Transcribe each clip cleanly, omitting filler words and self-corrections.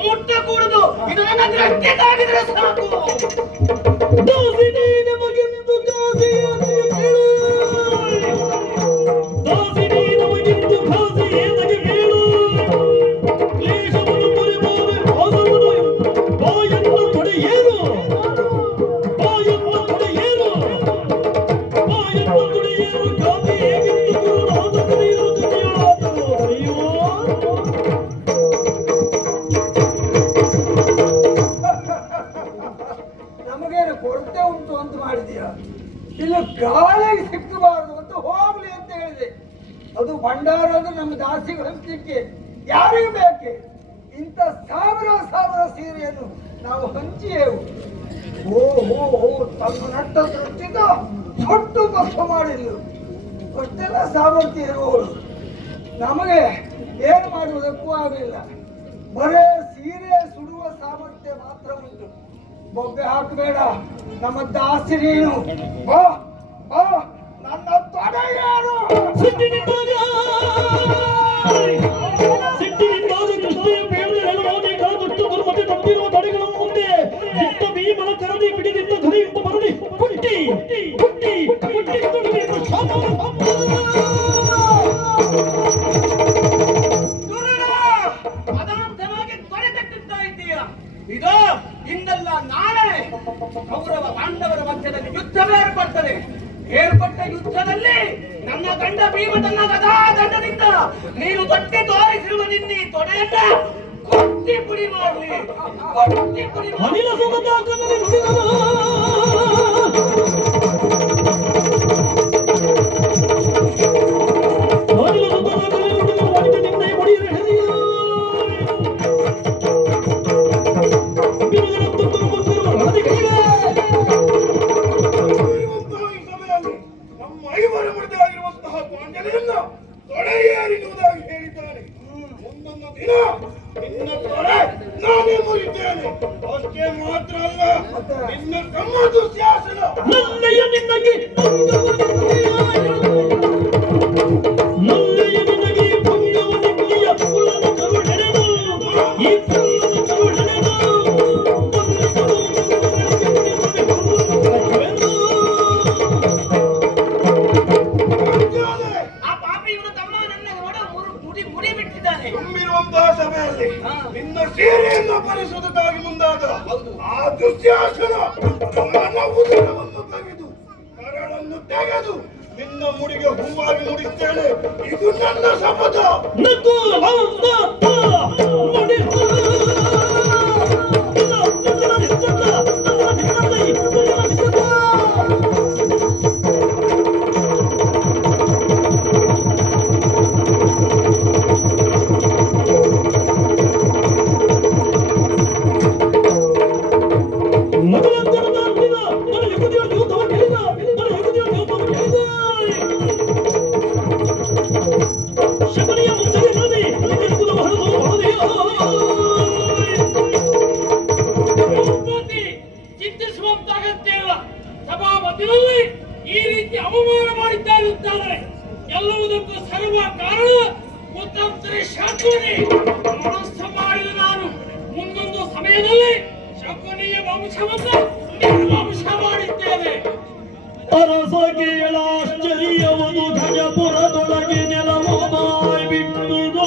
ಮುಟ್ಟಕೂಡದು ಇದು ನನ್ನ ದೃಷ್ಟಿಗಾಗಿದ್ರೆ ಸಾಕು. ಗಾಳಿಗೆ ಸಿಕ್ಕಬಾರದು ಅಂತ ಹೋಗ್ಲಿ ಅಂತ ಹೇಳಿದೆ. ಅದು ಭಂಡಾರ ಅಂದ್ರೆ ನಮ್ಮ ದಾಸಿಗೆ ಹಂಚಲಿಕ್ಕೆ ಯಾರಿಗೂ ಬೇಕೆ? ಇಂಥ ಸಾವಿರ ಸಾವಿರ ಸೀರೆಯನ್ನು ನಾವು ಹಂಚಿಯೇವು. ತಮ್ಮ ನಟ್ಟ ದೃಷ್ಟಿದ ಸೊಟ್ಟು ಕಷ್ಟ ಮಾಡಿಲ್ಲ. ಅಷ್ಟೆಲ್ಲ ಸಾಮರ್ಥ್ಯ ಇರುವವರು ನಮಗೆ ಏನು ಮಾಡುವುದಕ್ಕೂ ಆಗಲಿಲ್ಲ. ಬರೇ ಸೀರೆ ಸುಡುವ ಸಾಮರ್ಥ್ಯ ಮಾತ್ರ ಉಂಟು. ಬೊಬ್ಬೆ ಹಾಕಬೇಡ, ನಮ್ಮ ದಾಸಿ ನೀನು. ನನ್ನ ತೊಡೆಯಾರು ತಡೆಗಳ ಮುಂದೆ ಭೀಮನ ಕರದಿ ಬಿಡಿದಿದ್ದ ಧರೆಯಿಂದ ಬರಲಿ ಪುಟ್ಟಿ ಪುಟ್ಟಿ ಅದಾಂತವಾಗಿ ತೊರೆತಟ್ಟುತ್ತಾ ಇದ್ದೀಯ. ಇದು ಇಂದಲ್ಲ ನಾಳೆ ಕೌರವ ಪಾಂಡವರ ಮಧ್ಯದಲ್ಲಿ ಯುದ್ಧವೇ ಏರ್ಪಡ್ತದೆ. ಏರ್ಪಟ್ಟ ಯುದ್ಧದಲ್ಲಿ ನನ್ನ ಗಂಡ ಭೀಮ ತನ್ನ ಗದಾ ದಂಡದಿಂದ ನೀನು ತೊಟ್ಟಿ ತೋರಿಸಿರುವ ನಿನ್ನಿ ತೊಡೆಯನ್ನ ಕೊಟ್ಟಿ ಪುಡಿ ಮಾಡಲಿ. ಅನಿಲ ಸುಗಂಧ ನಮ್ಮ ಐವರ ಮುಡಿದಾಗಿರುವಂತಹ ಪಾಂಜನೆಯನ್ನ ತೊಡೆಯೇರಿಸುವುದಾಗಿ ಹೇಳಿದ್ದಾನೆ. ಮುಂದೊಂದು ದಿನ ನಿನ್ನ ತೊಡೆ ನಾನೇ ಮುರಿದ್ದೇನೆ. ಅಷ್ಟೇ ಮಾತ್ರ ಅಲ್ಲ, ನಿನ್ನ ತಮ್ಮ ದುಶ್ಯಾಸನ ನನ್ನಯ್ಯ ನಿನಗೆ ಭಂಗವನಿಕೆಯ ಕುಲದ ಕರುಣೆನು ಈ ಕುಲದ ಕರುಣೆನು ಆ ಪಾಪಿ ಇವನು ತಮ್ಮ ನನ್ನ ಮುಡಿ ಬಿಟ್ಟಿದ್ದಾನೆ. ತುಂಬಿರುವಂತಹ ಸಭೆಯಲ್ಲಿ ನಿನ್ನ ಸೀರೆಯನ್ನು ಅಪಹರಿಸುವುದಕ್ಕಾಗಿ ಮುಂದಾದ ಆ ದುಶ್ಯಾಸನ ನನ್ನ ಉದರವನ್ನು ತೆಗೆದು ಕರಳನ್ನು ತೆಗೆದು ನಿನ್ನ ಮುಡಿಗೆ ಹೂವಾಗಿ ಮುಡಿಸ್ತೇನೆ. ಇದು ನನ್ನ ಶಪಥ. ನಗು ಚಿಂತಿಸುವಂತಾಗತ್ತೆ ಇಲ್ಲ. ಸಭಾ ಮಧ್ಯದಲ್ಲಿ ಈ ರೀತಿ ಅವಮಾನ ಮಾಡಿದ್ದಾರೆ. ಎಲ್ಲವುದಕ್ಕೂ ಸರ್ವ ಕಾರಣ ಕುತಂತ್ರಿ ಶಕುನಿ. ಮನಸ್ಸು ಮಾಡಿದ ನಾನು ಮುಂದೊಂದು ಸಮಯದಲ್ಲಿ ಶಕುನಿಯ ವಂಶವನ್ನು ನಿರ್ವಂಶ ಮಾಡಿದ್ದೇನೆ. ಅರಸ ಕೇಳಾಶ್ಚರ್ಯವನು ಗಜಪುರದೊಳಗೆ ನೆಲವೊಬ್ಬಾಯ್ ಬಿಟ್ಟುದು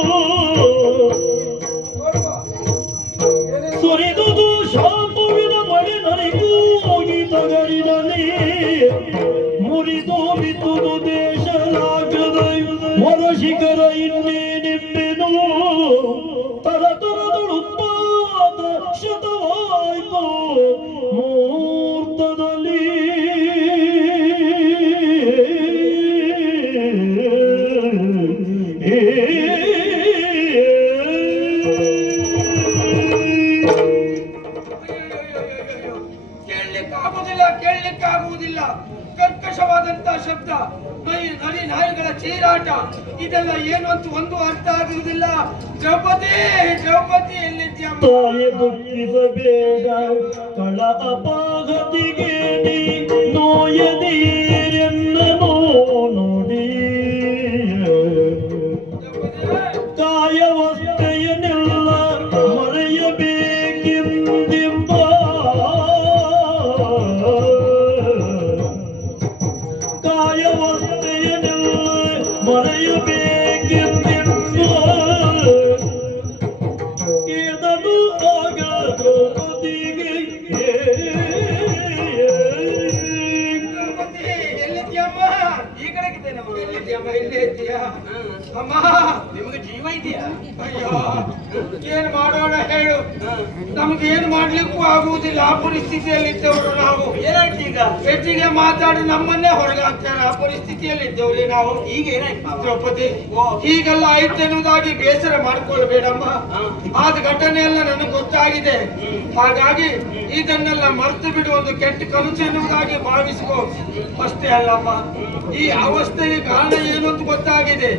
ಸುರಿದುದು ಶಾಂತುವಿನ ಮಳೆ ನರಿಗೂ ಹೋಗಿ ತಗರಿನಲ್ಲಿ ಮುರಿದು ಬಿದ್ದುದು ದೇಶಲಾಗದ ಹೊರ ಶಿಖರ ಇನ್ನೇನೆಂಬೆನು ತರತರದಳುತ್ಪಾದ ಶತವಾಯಿತು ಮುಹೂರ್ತದಲ್ಲಿ ಕೇಳಲಿಕ್ಕಾಗುವುದಿಲ್ಲ. ಕರ್ಕಶವಾದಂತ ಶಬ್ದ, ನರಿ ನಾಯಿಗಳ ಚೀರಾಟ, ಇದೆಲ್ಲ ಏನು ಅಂತ ಒಂದು ಅರ್ಥ ಆಗುವುದಿಲ್ಲ. ದ್ರೌಪದಿ ದ್ರೌಪದಿ ಎಲ್ಲಿದ್ಯಮ್ಮ? ತಾಯಿ ದುಃಖಿಸಬೇಡ, ಕಳ ಅಪಾಗತಿಗೆ ನೀ ನೋಯದೀರೆನ್ನೋ ನೋಡಿ ಕಾಯವಸ್ಥೆಯನ್ನೆಲ್ಲ ಮರೆಯಬೇಕೆಂದೆಂಬ ಕಾಯವಸ್ಥೆಯನ್ನೆಲ್ಲ ಮರೆಯಬೇಕೆಂದೆಂಬ ಕೇದನು ಆಗ ದ್ರೌಪದಿಗೆ ದ್ರೌಪದಿ ಎಲ್ಲಿದ್ಯಮ್ಮ? ಈ ಕಡೆಗಿದ್ದೇನಮ್ಮ. ಎಲ್ಲಿದ್ಯಮ್ಮ? ಇಲ್ಲೇ ಇದ್ದೀಯಾ ಅಮ್ಮ? ನಿಮಗೆ ಜೀವ ಇದೆಯಾ? ಅಯ್ಯೋ, ಏನ್ ಮಾಡೋಣ ಹೇಳು. ನಮ್ಗೆ ಏನ್ ಮಾಡ್ಲಿಕ್ಕೂ ಆಗುವುದಿಲ್ಲ. ಆ ಪರಿಸ್ಥಿತಿಯಲ್ಲಿ ಇದ್ದವರು ನಾವು. ಏನಾಯ್ತು ಈಗ? ಹೆಚ್ಚಿಗೆ ಮಾತಾಡಿ ನಮ್ಮನ್ನೇ ಹೊರಗೆ ಹಾಕ್ತಾರೆ. ಆ ಪರಿಸ್ಥಿತಿಯಲ್ಲಿ ಇದ್ದವ್ರಿ ನಾವು. ಈಗ ಏನಾಯ್ತು? ದ್ರೌಪದಿ, ಹೀಗೆಲ್ಲ ಆಯ್ತು ಎನ್ನುವುದಾಗಿ ಬೇಸರ ಮಾಡ್ಕೊಳ್ಬೇಡಮ್ಮ. ಆದ ಘಟನೆ ಎಲ್ಲ ನನಗೆ ಗೊತ್ತಾಗಿದೆ. ಹಾಗಾಗಿ ಇದನ್ನೆಲ್ಲ ಮರೆತು ಬಿಡು. ಒಂದು ಕೆಟ್ಟ ಕನಸು ಎನ್ನುವುದಾಗಿ ಭಾವಿಸ್ಕೋ. ಅಷ್ಟೇ ಅಲ್ಲಮ್ಮ, ಈ ಅವಸ್ಥೆಗೆ ಕಾರಣ ಏನು ಅಂತ ಗೊತ್ತಾಗಿದೆ.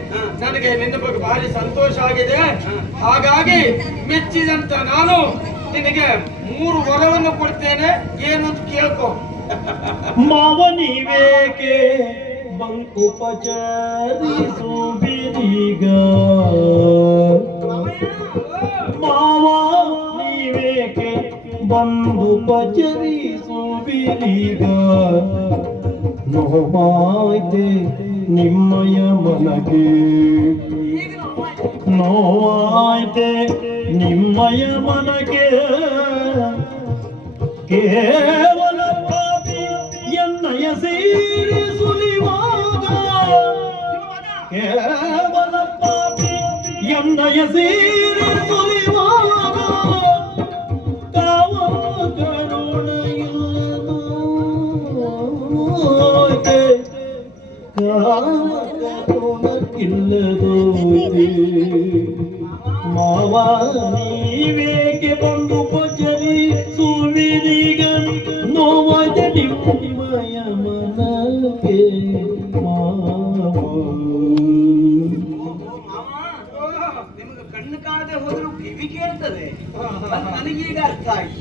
ನನಗೆ ನಿನ್ನ ಬಗ್ಗೆ ಭಾರಿ ಸಂತೋಷ ಆಗಿದೆ. ಹಾಗಾಗಿ ಮೆಚ್ಚಿದಂತ ನಾನು ನಿನಗೆ 3 ವರವನ್ನು ಕೊಡ್ತೇನೆ. ಏನು ಅಂತ ಕೇಳ್ಕೊ. ಮಾವ ನೀವೇಕೆ ಬಂಕುಪಚರಿಸು ಬಿರಿಗ ಮಾವ ನೀವೇಕೆ ಬಂದು ಪಚರಿಸು ಬಿರಿಗ ನೋವಾಯ್ತೆ ನಿಮ್ಮಯ ಮನಗೆ ನೋವಾಯ್ತೆ ನಿಮ್ಮಯ ಮನಗೆ ಕೇವಲ ಪಾಪಿ ಎನ್ನಯ ಸೇರಿ ಸುಲಿವಾಗ ಕೇವಲ ಪಾಪಿ ಎನ್ನಯ ಸೇರಿ ಸುಲಿವಾಗ ಕಾವ ಕರುಣ ಇಲ್ಲದು ಕಾವಕಿಲ್ಲದು ಮಾವ ನೀವೇಕೆ ಬಂದು ಪಚರಿ ಸುವಿರಿಗ ನೋವಾದ ನಿಮ್ಮಯ ಮನಕ್ಕೆ ಮಾವ. ನಿಮಗೆ ಕಣ್ಣು ಕಾಣದೆ ಹೋದ್ರು ಕಿವಿ ಕೇಳ್ತದೆ ಅದು ನನಗೀಗ ಅರ್ಥ ಆಯ್ತು.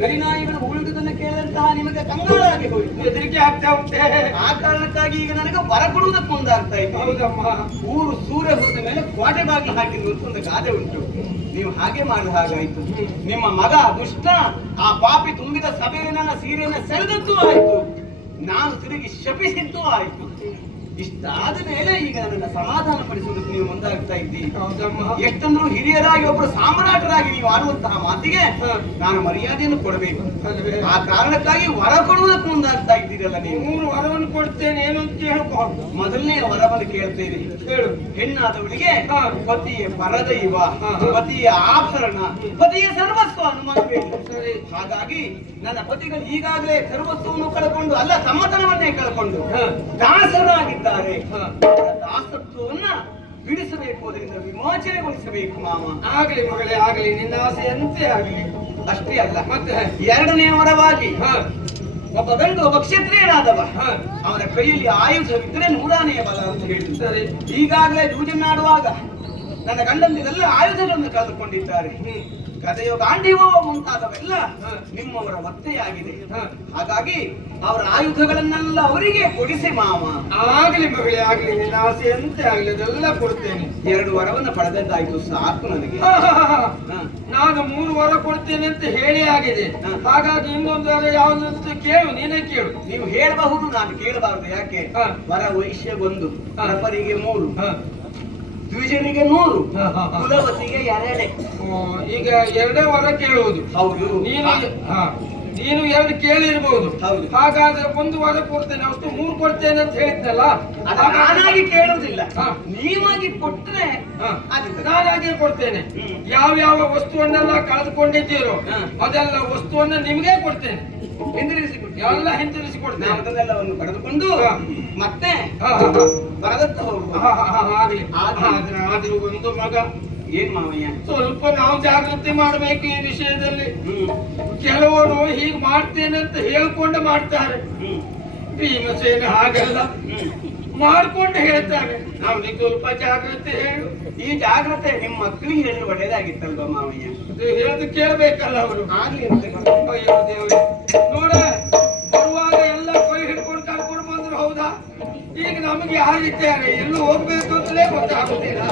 ಗರಿನಾಯಿಗಳು ಉಳಿದುದನ್ನು ಕೇಳಿದಂತಹ ನಿಮಗೆ ಕಂಗಾಲಾಗಿ ಹೋಯ್ತು, ಹೆದರಿಕೆ ಆಗ್ತಾ ಉಂಟೆ. ಆ ಕಾರಣಕ್ಕಾಗಿ ಈಗ ನನಗೆ ಬರ ಕೊಡುವುದಕ್ಕೆ ಮುಂದಾಗ್ತಾ ಇತ್ತು. ಹೌದಮ್ಮ. ಊರು ಸೂರ್ಯ ಹೋದ ಮೇಲೆ ಕೋಟೆ ಬಾಗಿಲು ಹಾಕಿದ್ದು ಅಂತ ಒಂದು ಗಾದೆ ಉಂಟು. ನೀವು ಹಾಗೆ ಮಾಡಿದ ಹಾಗಾಯ್ತು. ನಿಮ್ಮ ಮಗ ದುಷ್ಟ ಆ ಪಾಪಿ ತುಂಬಿದ ಸಭೆಯಲ್ಲಿ ನನ್ನ ಸೀರೆಯನ್ನು ಸೆಳೆದದ್ದು ಆಯ್ತು, ನಾನು ತಿರುಗಿ ಶಪಿಸಿದ್ದು ಆಯ್ತು. ಇಷ್ಟಾದ ಮೇಲೆ ಈಗ ನನ್ನನ್ನು ಸಮಾಧಾನ ಪಡಿಸುವುದಕ್ಕೆ ನೀವು ಮುಂದಾಗ್ತಾ ಇದ್ದೀರಿ. ಎಷ್ಟಂದ್ರೂ ಹಿರಿಯರಾಗಿ ಒಬ್ಬರು ಸಾಮ್ರಾಟರಾಗಿ ನೀವು ಆಡುವಂತಹ ಮಾತಿಗೆ ನಾನು ಮರ್ಯಾದೆಯನ್ನು ಕೊಡಬೇಕು. ಆ ಕಾರಣಕ್ಕಾಗಿ ವರ ಕೊಡುವುದಕ್ಕೆ ಮುಂದಾಗ್ತಾ ಇದ್ದೀರಲ್ಲ ನೀವು. 3 ವರವನ್ನು ಕೊಡ್ತೇನೆ, ಏನು ಅಂತ ಹೇಳ್ಕೊಂಡು ಮೊದಲನೇ ವರವನ್ನು ಕೇಳ್ತೇನೆ. ಹೇಳು. ಹೆಣ್ಣಾದವಳಿಗೆ ಪತಿಯ ಪರದೈವ, ಪತಿಯ ಆಭರಣ, ಪತಿಯ ಸರ್ವಸ್ವ ಅನುಮಾನಬೇಕು. ಹಾಗಾಗಿ ನನ್ನ ಪತಿಗಳು ಈಗಾಗಲೇ ಸರ್ವಸ್ವವನ್ನು ಕಳ್ಕೊಂಡು ಅಲ್ಲ ಸಮ್ಮತನವನ್ನೇ ಕಳ್ಕೊಂಡು ದಾಸರಾಗಿದ್ದಾರೆ. ದಾಸತ್ವವನ್ನ ಬಿಡಿಸಬೇಕು, ಅದರಿಂದ ವಿಮೋಚನೆಗೊಳಿಸಬೇಕು ಮಾವ. ಆಗ್ಲಿ ಮಗಳೇ ಆಗ್ಲಿ, ನಿನ್ನ ಆಸೆ ಎಂತೆ ಆಗ್ಲಿ. ಅಷ್ಟೇ ಅಲ್ಲ, ಮತ್ತೆ ಎರಡನೇ ವರವಾಗಿ ಒಬ್ಬ ಗಂಡು ಒಬ್ಬ ಕ್ಷತ್ರಿಯನಾದವ, ಅವನ ಕೈಯಲ್ಲಿ ಆಯುಧವಿದ್ರೆ 100ನೇ ಬಲ ಅಂತ ಹೇಳಿದ್ರು. ಸರಿ. ಈಗಾಗಲೇ ಜೂಜನ್ನಾಡುವಾಗ ನನ್ನ ಗಂಡಂದಿರೆಲ್ಲ ಆಯುಧಗಳನ್ನು ಕಳೆದುಕೊಂಡಿದ್ದಾರೆ. ಗದೆಯೋ ಗಾಂಡಿವೋ ಮುಂತಾದವೆಲ್ಲ ನಿಮ್ಮವರ ಒತ್ತೆಯಾಗಿದೆ. ಹಾಗಾಗಿ ಅವರ ಆಯುಧಗಳನ್ನೆಲ್ಲ ಅವರಿಗೆ ಕೊಡಿಸಿ ಮಾವ. ಆಗ್ಲಿ ಮಗಳೇ ಆಗ್ಲಿ, ನಿನ್ನ ಆಸೆ ಎಂತೆ ಆಗ್ಲಿ, ಅದೆಲ್ಲ ಕೊಡ್ತೇನೆ. 2 ವರವನ್ನು ಪಡೆದದ್ದಾಯ್ತು, ಸಾಕು ನನಗೆ. ನಾನು 3 ವರ ಕೊಡ್ತೇನೆ ಅಂತ ಹೇಳಿ ಆಗಿದೆ. ಹಾಗಾಗಿ ಇನ್ನೊಂದು ವರ ಯಾವ್ದು ಅಂತ ಕೇಳು, ನೀನೇ ಕೇಳು. ನೀವು ಹೇಳಬಹುದು, ನಾನು ಕೇಳಬಾರದು. ಯಾಕೆ? ವರ ವೈಶ್ಯಗೊಂದು, ಪರಪರಿಗೆ 3, ದ್ವಿಜನಿಗೆ 100, ಕುಲವತಿಗೆ 2. ಈಗ 2 ವರ ಕೇಳುವುದು. ಹೌದು. ನೀನು 2 ಕೇಳಿರ್ಬಹುದು. ಹೌದು. ಹಾಗಾದ್ರೆ 1 ವರ ಕೊಡ್ತೇನೆ, ಅಷ್ಟು 3 ಕೊಡ್ತೇನೆ ಅಂತ ಹೇಳಿದ್ನಲ್ಲ. ನಾನಾಗಿ ಕೇಳುವುದಿಲ್ಲ, ನೀವಾಗಿ ಕೊಟ್ರೆ ನಾನಾಗೆ ಕೊಡ್ತೇನೆ. ಯಾವ ವಸ್ತುವನ್ನೆಲ್ಲ ಕಳೆದುಕೊಂಡಿದ್ದೀರೋ ಅದೆಲ್ಲ ವಸ್ತುವನ್ನ ನಿಮ್ಗೆ ಕೊಡ್ತೇನೆ. ಎಲ್ಲ ಹಿಂತಿರಿಸಿ ಕೊಡ್ತೇನೆ. ಅದನ್ನೆಲ್ಲವನ್ನು ಪಡೆದುಕೊಂಡು ಮತ್ತೆ ಬರದತ್ತ ಹೋಗುವ. ಆಗ್ಲಿ. ಆದ್ರೂ ಒಂದು ಮಗ, ಏನ್ ಮಾವಯ್ಯ, ಸ್ವಲ್ಪ ನಾವು ಜಾಗೃತಿ ಮಾಡ್ಬೇಕು ಈ ವಿಷಯದಲ್ಲಿ. ಕೆಲವರು ಹೀಗೆ ಮಾಡ್ತೇನೆ ಅಂತ ಹೇಳ್ಕೊಂಡು ಮಾಡ್ತಾರೆ. ಭೀಮಸೇನ ಹಾಗಲ್ಲ, ಮಾಡ್ಕೊಂಡು ಹೇಳ್ತಾರೆ. ನಾವು ಸ್ವಲ್ಪ ಜಾಗೃತಿ ಹೇಳು. ಈ ಜಾಗ್ರತೆ ನಿಮ್ಮ ಮಕ್ಕಳಿಗೆ ಹೇಳಿ ಒಳ್ಳೇದಾಗಿತ್ತಲ್ವ ಮಾವಯ್ಯ? ಅದು ಹೇಳೋದು ಕೇಳಬೇಕಲ್ಲ ಅವರು. ಆಗ್ಲಿ. ಅಯ್ಯೋ ದೇವ್ರೆ, ನೋಡ ಬರುವಾಗ ಎಲ್ಲ ಕೈ ಹಿಡ್ಕೊಂಡು ಕರ್ಕೊಂಡು ಬಂದ್ರು. ಹೌದಾ? ಈಗ ನಮಗೆ ಯಾರಿದ್ದಾರೆ, ಎಲ್ಲೂ ಹೋಗ್ಬೇಕು ಅಂತಲೇ ಗೊತ್ತಾಗುತ್ತಿಲ್ಲ.